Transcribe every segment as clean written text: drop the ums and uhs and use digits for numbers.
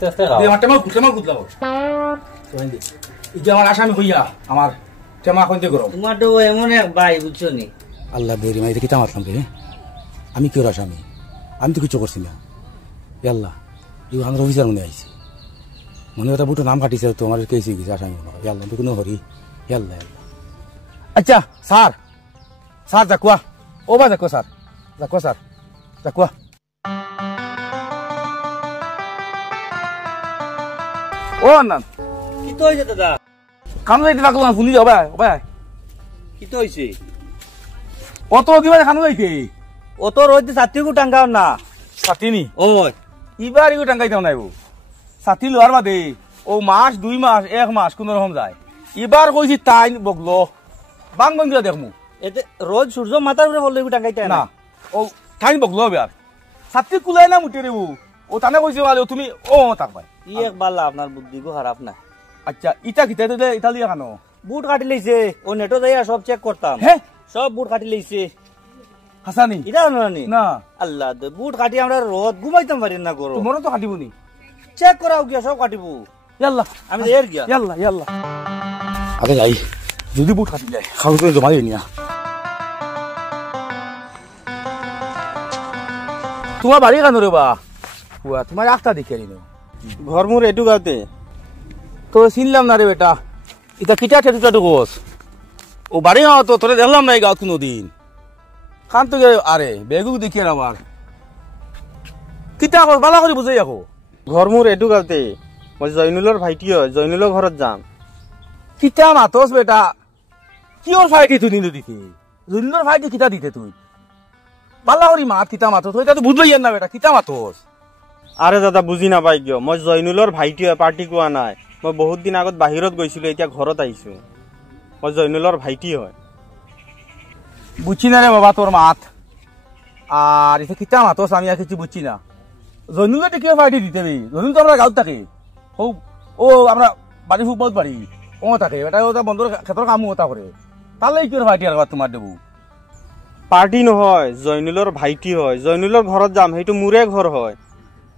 আস্তে আস্তে খাও টেমা গুদলাও ইটা আমার আসামি হইয়া আমার টেমা কইতে করো তোমার তো এমন এক ভাই বুঝছো নি আল্লাহ বেরি মাইতে কিতা মারলাম রে আমি কি আসামি আমি তো কিছু করছি না আল্লাহ ইউ আমার অফিসার মনে আইছে মনে কথা বুটো নাম কাটিছে তো আমার কেসি গেছে আসামি মনে আল্লাহ তো কোনো হরি আল্লাহ আল্লাহ আচ্ছা স্যার স্যার যাকুয়া ও বা যাকুয়া স্যার যাকুয়া ও আন্নান কি তো হইছে দাদা কাম যাইতে থাকলো না শুনি যাও ভাই কি তো হইছে অত দিবা খানো যাইতে ও তো রইতে ছাত্রীকু টাঙ্গাও না সাতিনি ওই ইবার ইগো টাঙ্গাইতাও নাইবো সাথী লোয়ার বাদে ও মাস 2 মাস 1 মাস কোন রকম যায় এবার কইছি তাই বগলো বাং বাংলা দেখমু এতে রোজ সূর্য মাথার উপরে বললে টাঙ্গাইতে না ও তাই বগলো বিয়ার সাথী কুলাই না মুটে রেবু ও তানে কইছে বলে তুমি ও তাক ভাই ই এক বাল্লা আপনার বুদ্ধি গো খারাপ না আচ্ছা ইটা কিতে দে ইতালিয়া খানো বুট কাটি লইছে ও নেটো যাইয়া সব চেক করতাম হে সব বুট কাটি লইছে হাসানি এটা জানি না আল্লাহ দে বুট কাটি আমরা রোদ ঘুমাইতাম পারি না করো তোমারও তো কাটিবনি চেক করাও গিয়া সব কাটিব ইয়াল্লা আমি এর গিয়া ইয়াল্লা আগে যাই যদি বুট কাটি যায় খাও তো জমা দিই না তোমার বাড়ি কেন রে বা বুয়া তোমার একটা দেখে নিন ঘর মোর এটু গাতে তো চিনলাম না রে বেটা এটা কিটা ঠেটুটা তো গোস ও বাড়ি গাও তো তোরে দেখলাম না এই গাঁত কোনোদিন খান তো আরে বেগু দেখি আবার কিটা বালা করে বুঝাই রাখো ঘর মোর এটু গাতে মই জয়নুলৰ ভাইটি হয় জয়নুলৰ ঘৰত যাম কিটা মাতস বেটা কি ওর ফাইটি তুই নিন্দু দিতে জয়নুলৰ ফাইটি কিটা দিতে তুই বালা করি মাত কিটা মাতস এটা তো বুঝলই না বেটা কিটা মাতস আরে দাদা বুজি নাপাই কিয় মই জয়নুলৰ ভাইটি হয় পাৰ্টি কোৱা নাই মই বহুত দিন আগত বাহিৰত গৈছিলো এতিয়া ঘৰত আহিছো মই জয়নুলৰ ভাইটি হয় বুঝছি না রে বাবা তোর মাত আর এটা কিটা মাতস আমি আর কিছু বুঝছি না জয়নুলকে কি ফাইটি দিতে জয়নুল তো আমরা গাঁত থাকে ও আমরা বাড়ি খুব বহুত বাড়ি ও থাকে এটা ওটা বন্ধুর ক্ষেত্রে কামও ওটা করে তাহলে কি ফাইটি আর তোমার দেবো পাৰ্টি নহয় জয়নুলৰ ভাইটি হয় জয়নুলৰ ঘৰত যাম সেইটো মোৰে ঘৰ হয়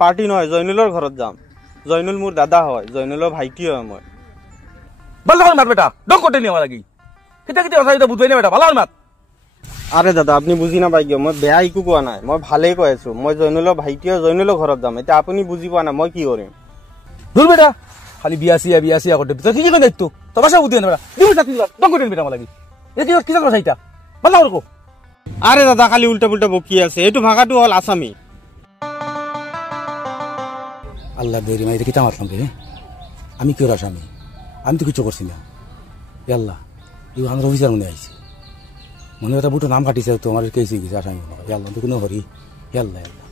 পাৰ্টি নহয় জয়নুলৰ ঘৰত যাম জয়নুল মোৰ দাদা হয় জয়নুলৰ ভাইটি হয় মই ভালো করে মাত বেটা ডং করতে নিয়ে আমার লাগি কিটা কিটা কথা এটা বুঝবাই না বেটা ভালো করে মাত আরে দাদা আপুনি বুজি নাপাই কিয় মই বেয়া একো কোৱা নাই মই ভালেই কৈ আছো মই জয়নুলৰ ভাইটি হয় জয়নুলৰ ঘৰত যাম এতিয়া আপুনি বুজি পোৱা নাই মই কি কৰিম দূর বেটা খালি বিয়াসিয়া করতে তুই কি করে দায়িত্ব তোমার সব বুদ্ধি না বেটা দিবি চাকরি ডং করতে বেটা আমার লাগি এটা কি কিটা কথা এটা ভালো করে কো আরে দাদা খালি উল্টা পুল্টা বকি আছে এইটো ভাষাটো হল আসামি আল্লাহ বেরি মাইতে কিটা মারলাম রে আমি কি আসামি আমি তো কিছু করছি না আল্লাহ ইউ আমার অফিসার মনে আইছে মনে কথা বুটো নাম কাটিছে তো আমার কেসি গেছে আসামি মনে আল্লাহ তো কোনো হরি আল্লাহ আল্লাহ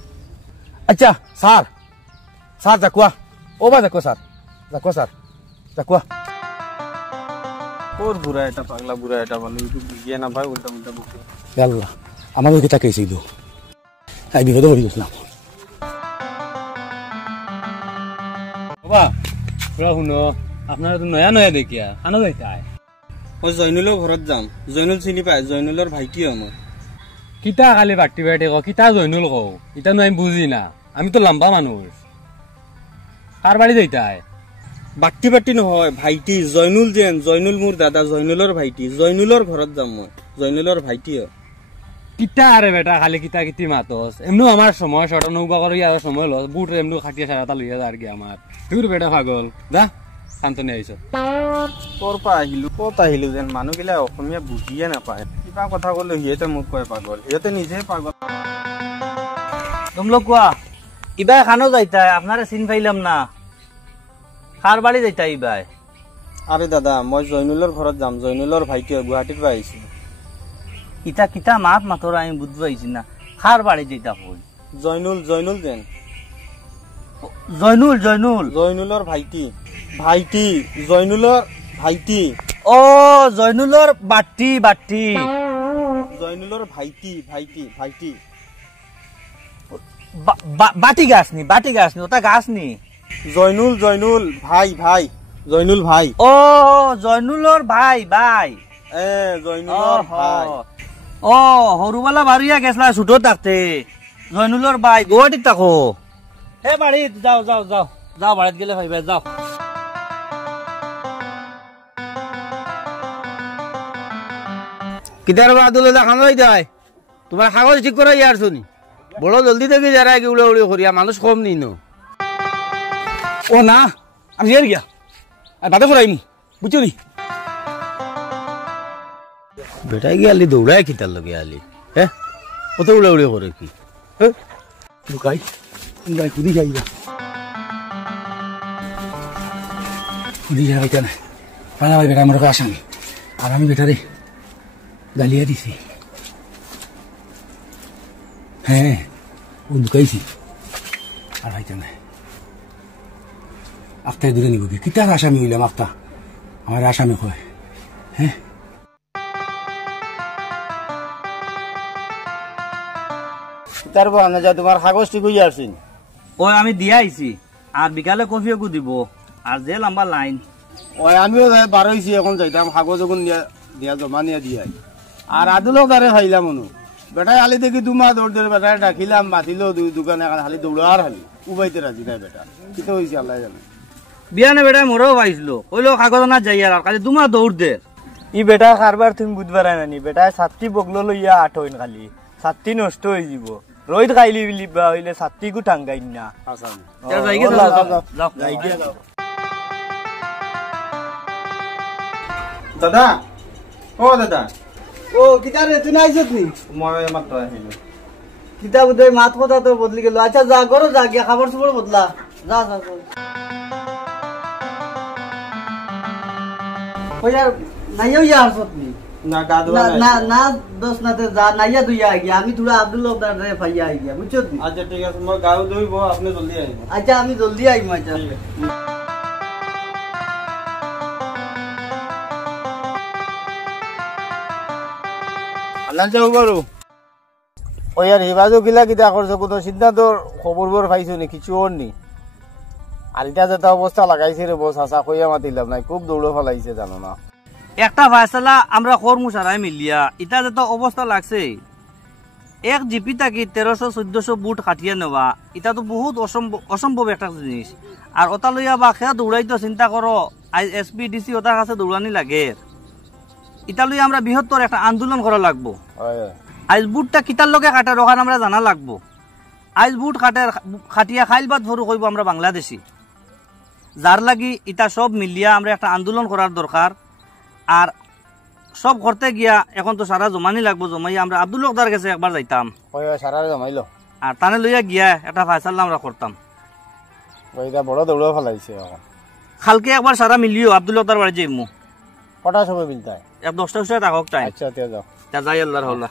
আচ্ছা স্যার যাকুয়া ও বা যাকুয়া ওর বুড়া এটা পাগলা বুড়া এটা বলে একটু বুঝিয়ে না ভাই উল্টা উল্টা বকি আল্লাহ আমার কিটা কেসি দিও আমি বিপদে পড়ে গেছিলাম বাবা পুরা শুনো আপনারা তো নয়া দেখিয়া খানো যাইতাই মই জয়নুলৰ ঘৰত যাম জয়নুল চিনি পায় জয়নুলৰ ভাইটি হয় মই কিতা খালি বাটি কিতা জয়নুল কও ইটা আমি বুঝি না আমি তো লম্বা মানুষ কার বাড়ি যাইতাই বাটি নহয় ভাইটি জয়নুল যেন জয়নুল মোৰ দাদা জয়নুলৰ ভাইটি জয়নুলৰ ঘৰত যাম মই জয়নুলৰ ভাইটি হয় কিতা আরে বেটা খালি কিতা কিতি মাতস এমনু আমার সময় শর্ট নৌবা করে আর সময় লস বুট এমনু খাটিয়া সারাটা লইয়া আর কি আমার দূর বেটা পাগল যা শান্তনি আইছো ক'ত আহিলো যেন মানুহগিলা অসমীয়া বুজিয়ে নাপায় কিবা কথা কলে সিহঁতে মোক কয় পাগল সিহঁতে নিজে পাগল তোমলো কোয়া ইবাই খানো যাইতাই আপনারে চিন পাইলাম না কার বাড়ি যাইতাই ইবাই আরে দাদা মই জয়নুলৰ ঘৰত যাম জয়নুলৰ ভাইটি হয় গুৱাহাটীৰ পৰা আহিছো ইটা কিতা মাত মাতর আমি বুঝতে পাইছি না কার বাড়ি যাইতা কই জয়নুল যেন জয়নুলৰ ভাইটি জয়নুলৰ ভাইটি ও জয়নুলৰ বাটি জয়নুলৰ ভাইটি বাটি গাছ নি ওটা গাছ নি জয়নুল ভাই জয়নুল ভাই ও জয়নুলৰ ভাই জয়নুলৰ ভাই ও হরুবালা বাড়িয়া গেছলা ছুটো থাকতে জয়নুলৰ ভাই গুয়াহাটিত থাকো হে বাড়ি যাও যাও বাড়িতে গেলে ভাইবা যাও। কিতার বাদুলে দেখানো যায় তোমার কাগজ ঠিক করে ইয়ার শুনি বড় জলদি থেকে যারা কি উড়ে উড়ে করিয়া মানুষ কম নিন। ও না আমি যাই গিয়া আর বাদে ফরাইমু বুঝছো নি বেটাই গিয়ে দৌড়ায় কিতার লগে আলি হ্যাঁ কত উড়ে উড়ে করে কি হ্যাঁ লুকাই লুকাই খুদি যাইবা খুদি যাই কেন পালা ভাই বেটা আমার আসামি আর আমি বেটারে গালিয়া দিছি হ্যাঁ ও লুকাইছি আর ভাইতে না আফতায় দূরে নিব কি কিতার আসামি হইলাম আফতা আমার আসামি কয় হ্যাঁ তার বাহানা যা তোমার কাগজ ঠিক হয়ে আসছেন ওই আমি দিয়ে আইছি আর বিকালে কফিও দিব আর যে লম্বা লাইন ওই আমিও বার হয়েছি এখন যাইতাম কাগজ এখন দিয়া জমা নিয়ে দিয়ে আর আদুলক দারে খাইলাম মনু বেটাই আলি দেখি দুমা দৌড় ধরে বেটাই ডাকিলাম মাতিল দোকানে খালি দৌড় আর খালি উবাইতে রাজি নাই বেটা কি তো হয়েছে আল্লাহ জানে বিয়ানে বেটায় মোরও পাইছিল কইলো কাগজ না যাই আর খালি তোমার দৌড় দে ই বেটা কারবার তুমি বুধবার নানি বেটায় ছাত্রী বগলো লইয়া আট হইন খালি ছাত্রী নষ্ট হয়ে যাব রোহিত খাইলি লিবা হইলে ছাত্রী কু ঠাঙ্গাই না দাদা ও দাদা ও কিতা রে তুই আইছত নি মই মাত্র আহিলো কিতা বুঝাই মাত কথা তো বদলি গেল আচ্ছা যা করো যা গিয়া খাবার সুবার বদলা যা যা ওই আর নাইয়া ইয়া আসত নি না গা ধোয়া না না দোষ না তে যা নাইয়া দুইয়া আই গিয়া আমি থোড়া আব্দুল্লাহ দার রে ফাইয়া আই গিয়া বুঝছত নি আচ্ছা ঠিক আছে মই গাও ধুইব আপনি জলদি আইব আচ্ছা আমি জলদি আইম আচ্ছা আল্লাহ যাও বারু ওই আর হিবাজো গিলা কিতা করছে কোন সিদ্ধান্ত খবর বর পাইছো নি কিছু ওর নি আর এটা যেটা অবস্থা লাগাইছে রে বস আসা কইয়া মাতিলাম নাই খুব দৌড়ে ফেলাইছে জানো না একটা ফায়সালা আমরা কর্মু সারাই মিলিয়া ইটা যেটা অবস্থা লাগছে এক জিপি থাকি 1300-1400 বুট কাটিয়ে নেওয়া এটা তো বহুত অসম্ভব একটা জিনিস আর ওটা লইয়া বা খেয়া দৌড়াইতো চিন্তা করো এসপিডিসি ওটার কাছে দৌড়ানি লাগে এটা লইয়া আমরা বৃহত্তর একটা আন্দোলন করা লাগবো আইজ বুটটা কিতার লগে কাটে ওখান আমরা জানা লাগবো আইজ বুট খাটিয়া খাইল বাদ ভরু কইব আমরা বাংলাদেশি যার লাগি ইটা সব মিলিয়া আমরা একটা আন্দোলন করার দরকার আর সব করতে গিয়া এখন তো সারা জমানি লাগবো জমাইয়া আমরা আব্দুল হকদার কাছে একবার যাইতাম সারা জমাইলো আর তানে লইয়া গিয়া একটা ফায়সালা আমরা করতাম ওইটা বড় দৌড়ে ফেলাইছে এখন কালকে একবার সারা মিলিও আব্দুল হকদার বাড়ি যাইমু কটা সময় মিলতায় এক 10টা সময় থাকক টাইম আচ্ছা তে যাও তা যাই আল্লাহর হল্লা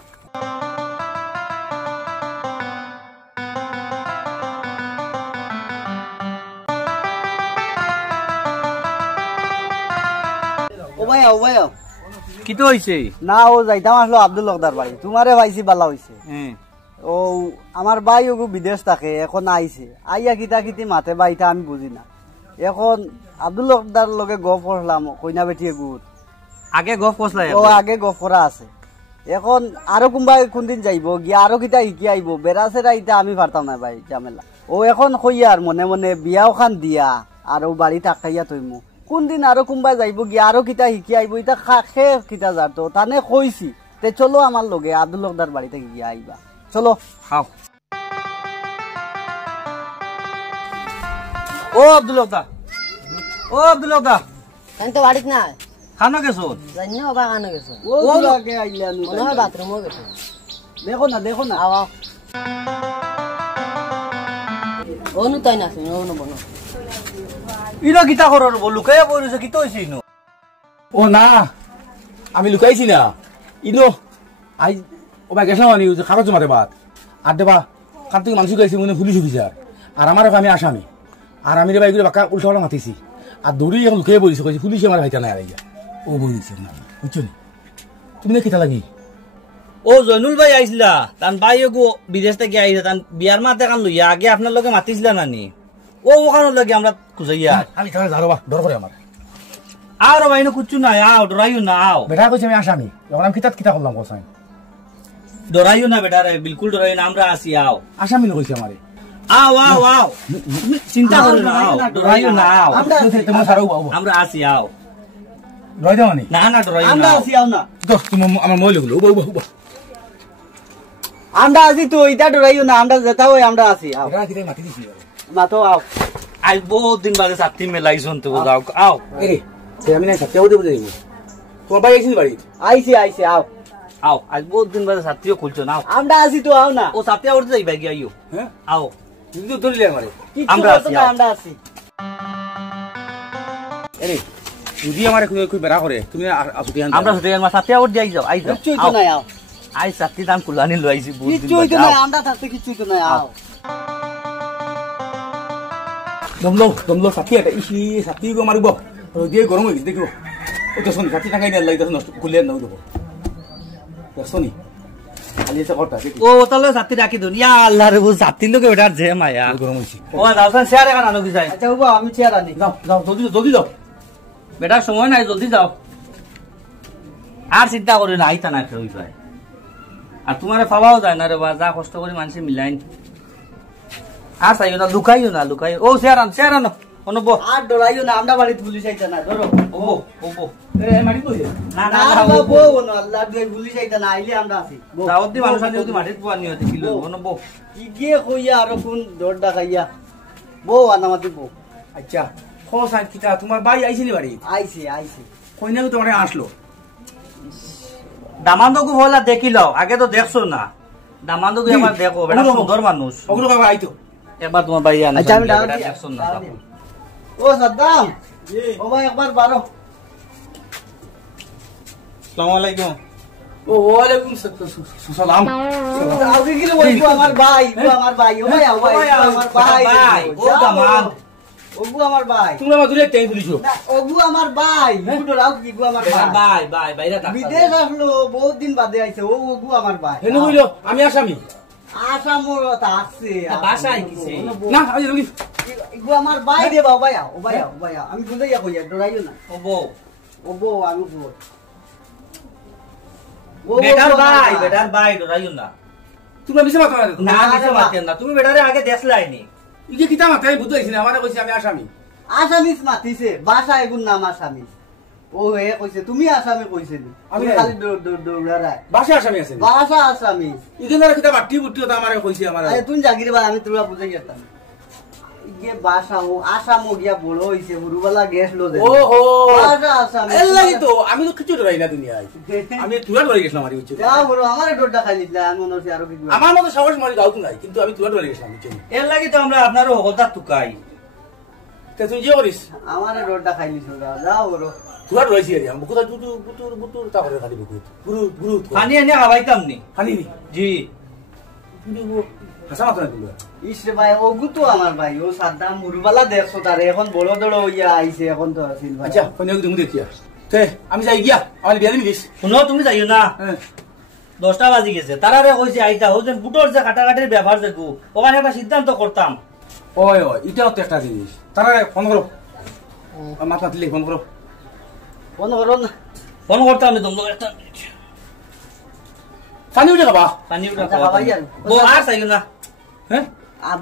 ও ভাইয়া ও ভাইয়া কি তো হইছে না ও যাইতাম আসলো আব্দুল্লাহ দার বাড়ি তোমারে পাইছি বালা হইছে ও আমার ভাই ওগু বিদেশ থাকে এখন আইছে আইয়া কিতা কিতি মাতে বাইটা আমি বুঝি না এখন আব্দুল্লাহ দার লগে গপ করলাম কইনা বেটিয়ে গুড় আগে গপ করছলাই ও আগে গপ করা আছে এখন আরো কোনবাই কোনদিন যাইব গিয়া আরো কিতা শিকি আইব বেড়াছেরা ইটা আমি পারতাম না ভাই ঝামেলা ও এখন কইয়ার মনে মনে বিয়াও খান দিয়া আর ও বাড়ি টাকাইয়া তৈমু কোনদিন আরো কোনবাই যাইব গিয়া আরো কিতা শিকি আইব ইটা খে কিতা যার তো তানে কইছি তে চলো আমার লগে আব্দুল্লাহ দার বাড়ি থেকে গিয়া আইবা চলো খাও ও আব্দুল হকদা ও আব্দুল হকদা আমি তো বাড়িতে না খানো গেছো জানি না বাবা খানো গেছে ও লগে আইলা নি মনে হয় বাথরুমও গেছে দেখো না আওয়া অনু তাই না শুনি অনু বনো ইনো কিতা করো লুকাইয়া পড়েছে কি তো হইছে ইনো ও না আমি লুকাইছি না ইনো আই ও ভাই গেছিলাম আমি কাগজ জমাতে বাদ আর দেবা কার থেকে মানুষ গাইছি মনে পুলিশ অফিসার আর আমার আমি আসামি আর আমি রে ভাইগুলো বাক্কা উল্টা পাল্টা মাতিছি আর দৌড়ি এখন লুকিয়ে বলিছে কইছি পুলিশে আমার ভাইটা নাই আইয়া ও বলিছে না বুঝছো তুমি না কিতা লাগি ও জয়নুল ভাই আইছিলা তান ভাই গো বিদেশ থেকে আইছে তান বিয়ার মাতে কান লইয়া আগে আপনার লগে মাতিছিলা নানি ও ওখানোর লগে আমরা খুঁজাইয়া আমি তাহলে যারো বা ডর করে আমার আর ভাই না কুচ্ছু নাই আও ডরাইও না আও বেটা কইছে আমি আসামি এখন আমি কিতা করলাম কোসাই ডরাইও না বেটা রে বিলকুল ডরাইও না আমরা আসি আও আসামি কইছে আমারে আও আও আও তুমি চিন্তা করো না আও ডরাইও না আও তোমার সারাও বাবু আমরা আসি আও রয় দাও নি না না ডরাইও আমরা না আছি আও না দোস্ত তুমি আমার মোবাইল গুলো বাবু বাবু আমরা আছি তো ইটা ডরাইও না আমরা যেটা হয় আমরা আছি আও এটা কিতে মাটি দিছি না তো আও আই বহুত দিন বাদে সাথী মেলাইছন তো যাও আও এরে সে আমি না সত্যি বলতে বুঝাইব তোমার ভাই আইছিল বাড়ি আইছি আইছি আও আও আজ বহুত দিন বাদে সাথীও খুলছো না আমরা আছি তো আও না ও সাথী উঠতে যাইবা গিয়া আইও হ্যাঁ আও কিন্তু ধরিলে আমারে আমরা আছি, আও। আমরা আছি এরে যদি আমারে কই বেড়া করে তুমি আসু কি আমরা সাথে আমার সাথী উঠ যাই যাও আই যাও কিচ্ছুই তো নাই আও আই সাথী দাম কুলানি লইছি বহুত দিন কিচ্ছুই তো বাদে নাই আও। আমরা থাকতে কিচ্ছুই তো নাই আও দমলো সাথী এটা ইসি সাথী গো মারিব দিয়ে গরম হয়ে গেছে দেখো ও তো শুনি সাথী টাঙ্গাই না লাগি নষ্ট খুলে নাও দেবো শুনি খালি এসে করতা দেখি ও তাহলে সাথী রাখি দুন ইয়া আল্লাহ রে ও সাথী লোকে বেটার যে মায়া গরম হইছে ও দাওসান শেয়ার এখন আনো কি যায় আচ্ছা বাবা আমি চেয়ার আনি যাও যাও জলদি জলদি যাও বেটার সময় নাই জলদি যাও আর চিন্তা করি না আইতা না ফেরই পায় আর তোমার পাওয়াও যায় না রে বা যা কষ্ট করে মানুষে মিলাইন আর চাইও না লুকাইও না লুকাইও ও শেয়ার আনো অনুব আর ডরাইও না আমরা বাড়িতে পুলিশ আইতা না ধরো ওবো ওবো এ মাটি কই না না না বাবা ওবো বউ না আল্লাহ দিয়ে পুলিশ আইতা না আইলে আমরা আছি দাওয়াত দি মানুষ আনি যদি মাটিত পোৱা নিও দেখিলো অনুব কি গিয়ে কইয়া আর কোন দৌড় ডাকাইয়া বউ আনামাতি বউ আচ্ছা খোসান কিটা তোমার ভাই আইছিলি বাড়ি আইছি আইছি কইনা তো তোমারে আসলো দামান্দকু হলা দেখিলো আগে তো দেখছো না দামান্দকু একবার দেখো বেটা সুন্দর মানুষ ওগুলো কবে আইতো একবার তোমার ভাই আনো আচ্ছা আমি দাও দেখছো না ও সাদ্দাম ও ভাই একবার বারো আসসালামু আলাইকুম ও ওয়ালাইকুম সালাম আগে গিয়ে ওইগু আমার ভাই আমার ভাই ও ভাই আমার ভাই ও দামান ওগু আমার ভাই তোমরা মাদুরে টাইম দিছো না ওগু আমার ভাই গুটো রাও গিগু আমার ভাই বাইরে বিদেশ আসলো বহুত দিন বাদে আইছে ও ওগু আমার ভাই হেন কইলো আমি আসামি আশা মোর আছে বাসায় কিছে না আজ রুগী ইগু আমার ভাই রে বাবা ভাই ও ভাই আমি বুঝাইয়া কইয়া ডরাইও না ওবো ও বউ আমি বউ বেটার ভাই ডরাইও না তোমরা বিছে মাথা না দিছে মাতেন না তুমি বেটারে আগে দেখলাইনি ইকে কিতা মাথায় বুঝ আইছি না আমারে কইছে আমি আসামি আসামিস মাতিছে বাসা এগুন নাম আসামিস ও হে কইছে তুমি আসামি কইছিলি আমি খালি দৌড়ারাই বাসা আসামি আছে বাসা আসামিস ইকে না কিতা বাটি বুটি তো আমারে কইছে আমারে আরে তুই জাগিরে বা আমি তোরা বুঝাই যেতাম ইগে বাসা ও আসাম গিয়া বড় হইছে বুড়ুবালা গ্যাস লো দে ওহো বাসা আসামি এর লাগি তো আমি তো কিছু ডরাই না দুনিয়ায় আমি তুলা ডরাই গেছিলাম মারি হচ্ছে যা বড় আমারে ডোডা খাই দিলা আমি মনে হচ্ছে আরো কি আমার মতো সাহস মারি যাও তো নাই কিন্তু আমি তুলা ডরাই গেছিলাম বুঝছো এর লাগি তো আমরা আপনারও হকতা টুকাই তে তুই যে করিস আমারে ডোডা খাই দিছ যা বড় তুলা ডরাইছি আরে আমি কোথা বুটু বুটুর বুটুর তা করে খালি বুটু গুরু গুরু পানি এনে খাওয়াইতাম নি খালি নি জি হাসা মাথা না তুলা ইসরে ভাই ওগু তো আমার ভাই ও সাদ্দাম মুরবালা দেখছো তারে এখন বড় বড় হইয়া আইছে এখন তো আসিল ভাই আচ্ছা কোন তুমি দেখিয়া তে আমি যাই গিয়া আমার বিয়া দিন দিস শুনো তুমি যাইও না হ্যাঁ 10টা বাজি গেছে তারারে কইছে আইতা ও যে বুটর যে কাটাকাটির ব্যাপার দেখো ওখানে একটা সিদ্ধান্ত করতাম ওই ওই এটাও তো একটা জিনিস তারা ফোন করো মাথা দিলে ফোন করো ফোন করো না ফোন করতাম আমি দমদম একটা পানি উঠে খাবা পানি উঠা আচ্ছা, খাওয়াই আর। বউ আর চাইও না হ্যাঁ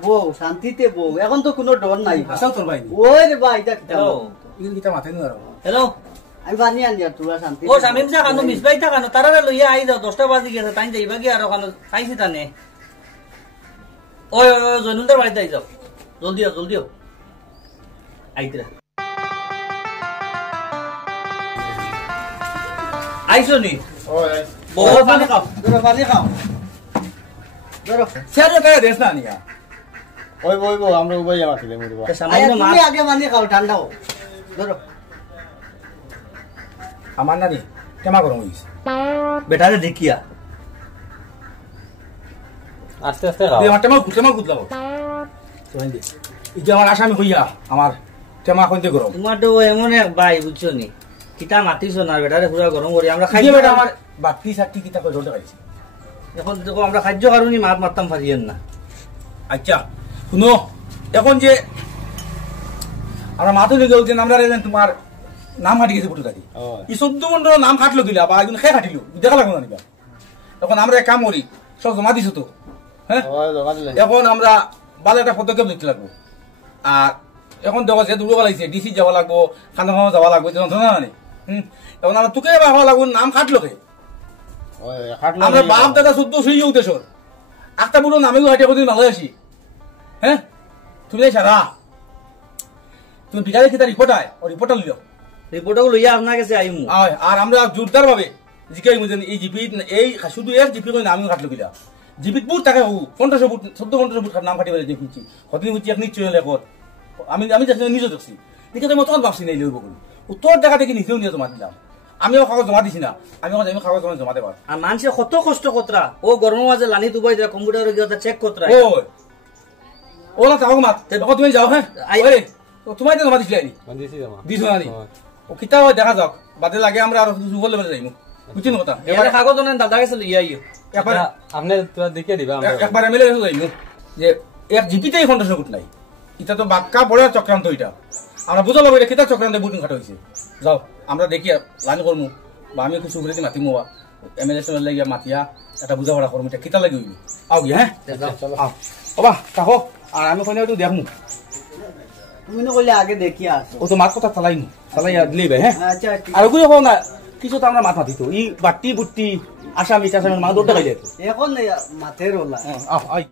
বউ শান্তিতে বউ এখন তো কোনো ডর নাই আসাও তোর ভাই ওই রে ভাই দেখ হ্যালো ইগিন কিটা মাথায় নো আর হ্যালো আমি বানি আনি আর তোরা শান্তি ও শামিম চা কানো মিসবাই তা কানো তারারে লইয়া আই যাও 10টা বাজি গেছে তাই যাইবা কি আর কানো খাইছি তানে ওই ওই জনুলদার বাড়িতে আই যাও জলদি আও জলদি আও আইতরা আইছো নি ওই বউ পানি খাও ধরো পানি খাও ধরো সেটা তাই দেশ না নিয়া ওই আমরা উবাই মাতিলে মুরবা তা আয়া সামান্য মাছ তুমি আগে পানি খাও ঠান্ডা হোক ধরো আমার নানি কেমা গরম হইছে বেটারে দেখিয়া আস্তে আস্তে খাও আমার টেমা গুদলাও তোই দে ইটা আমার আসামি হইয়া আমার টেমা কইতে গরম তোমার তো এমন এক ভাই বুঝছো নি কিতা মাতিছো না বেটারে পুরা গরম করি আমরা খাই খাইয়ে বেটা আমার বাতি সাতি কিতা কই জলটা খাইছি এখন দেখো আমরা খাদ্য কারণে মাত মারতাম পারিয়েন না আচ্ছা শুনো এখন যে আমরা মাথা লেগে যে নামরা রেজেন তোমার নাম হাঁটি গেছে পুটু দাদি ই 14 মন্ডল নাম কাটলো দিলা বা একজন খে কাটিলো দেখা লাগলো না নিবা এখন আমরা এক কাম করি সব জমা দিছো তো হ্যাঁ ওই জমা দিলে এখন আমরা ভালো একটা পদক্ষেপ নিতে লাগবো। আর এখন দেখো যে দূর লাগছে ডিসি যাওয়া লাগবো, খানা খাওয়া যাওয়া লাগবো, যন্ত্রণা নেই। এখন আমরা তোকে হওয়া লাগবো, নাম খাটলো কে আমরা বাপ দাদা 1400 উদ্দেশ্যর একটা বুড়ো নামে হাটিয়া কোনদিন ভালো আসি। হ্যাঁ তুমি সারা তুমি বিকালে কি তার রিপোর্ট আয় ও রিপোর্টটা লিও, রিপোর্টও লইয়া আপনার কাছে আইমু। আর আমরা জোরদার ভাবে জিকাই মুজেন এই জিপি এই শুধু এর জিপি কই নামই কাটলো কিলা জিপিত বুট টাকা 1500 ফুট 1400 ফুট নাম কাটি বলে দেখুছি কতদিন হচ্ছে এক নিশ্চয় লেখর আমি দেখছি নিজে দেখছি দেখে তো মতন ভাবছি নাই লইব বলে উত্তর টাকা থেকে নিজেও নিয়ে জমা দিলাম। আমিও কাগজ জমা দিছি না, আমি কাগজ জমা দেবার। আর মানুষের কত কষ্ট কতরা ও গরমের মাঝে লানি দুবাই দেয় কম্পিউটারে গিয়ে চেক কতরা ও না যাও মাত তুমি যাও। হ্যাঁ তোমার জমা দিছিলে দিছ না ও কিতা দেখা যাক বাদে লাগে আমরা আর কিছু বলে বলে যাইমু বুঝছেন কথা। এবারে কাগজ নেন দাদা কাছে লইয়া আইও আপনি তোরা দেখিয়ে দিবা একবার এমএলএ যাইমু যে এক জিপিতেই 1500 ফুট নাই। এটা তো বাক্কা বড় চক্রান্ত। এটা আমরা বুঝা লাগবে এটা কিতা চক্রান্ত বুটিং খাটা হয়েছে। যাও আমরা দেখি লাইন করমু বা আমি কিছু করে মাতিমু বা এমএলএ সঙ্গে লাগিয়া মাতিয়া এটা বুঝা পড়া করমু এটা কিতা লাগি আও গিয়া। হ্যাঁ বাবা কাকো আর আমি কোনে একটু দেখমু তুমি নকলে আগে দেখিয়া আসো ও তো মাত কথা চালাইনি চালাইয়া দিলেই ভাই। হ্যাঁ আচ্ছা আর ওগুলো হোক না কিছু তো আমরা মাত মাতিত ই বাট্টি বুট্টি আসামি টাসামি মা দৌড়টা খাই যেত এখন মাথের ওলা আই